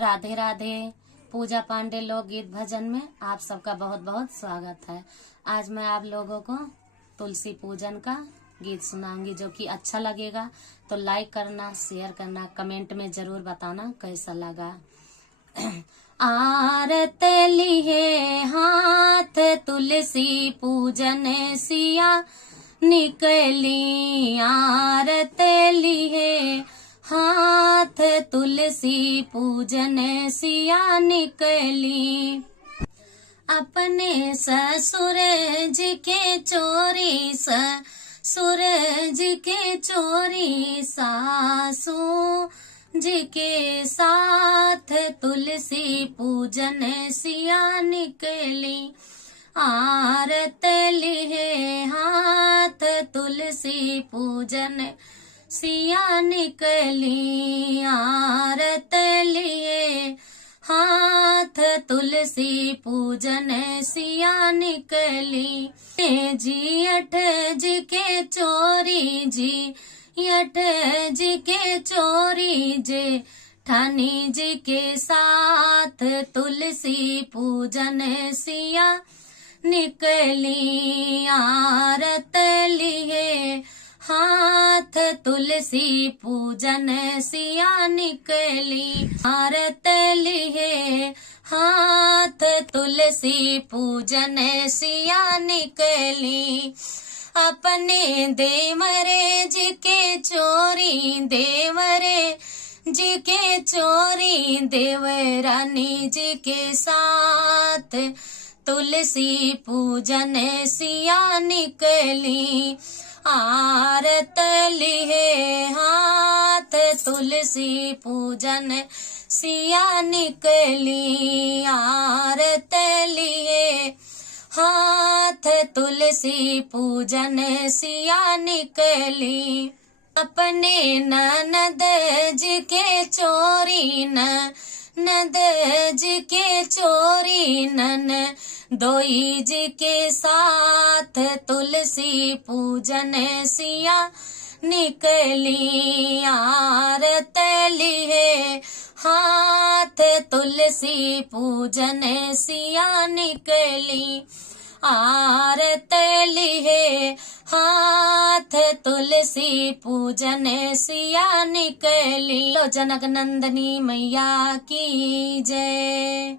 राधे राधे। पूजा पांडे लोकगीत भजन में आप सबका बहुत बहुत स्वागत है। आज मैं आप लोगों को तुलसी पूजन का गीत सुनाऊंगी, जो कि अच्छा लगेगा तो लाइक करना, शेयर करना, कमेंट में जरूर बताना कैसा लगा। आरत लिए हाथ तुलसी पूजन सिया निकली, आरत लिए हाथ तुलसी पूजन सिया निकली। अपने ससुर जी के चोरी, ससुर जी के चोरी, सासू जी के साथ तुलसी पूजन सिया निकली। आरत लिए हाथ तुलसी पूजन सिया निकली, आरत लिए हाथ तुलसी पूजन सिया निकली। जी अठ जी के चोरी, जी अठ जी के चोरी, जे ठानी जी के साथ तुलसी पूजन सिया निकली। आरत लिए हाथ तुलसी पूजन सिया निकली, आरत लिए हाथ तुलसी पूजन सिया निकली। अपने देवरे जी के चोरी, देवरे जी के चोरी, देवरानी जी के साथ तुलसी पूजन सिया निकली। आरत लिए हाथ तुलसी पूजन सिया निकली, आरत लिए हाथ तुलसी पूजन सिया निकली। अपने ननद जी के चोरी, ननद जी के चोरी, नन दोई जी के साथ तुलसी पूजन सिया निकली। आरत लिए हाथ तुलसी पूजन सिया निकली, आरत लिए हाथ तुलसी पूजन सिया निकली। जनक नंदनी मैया की जय।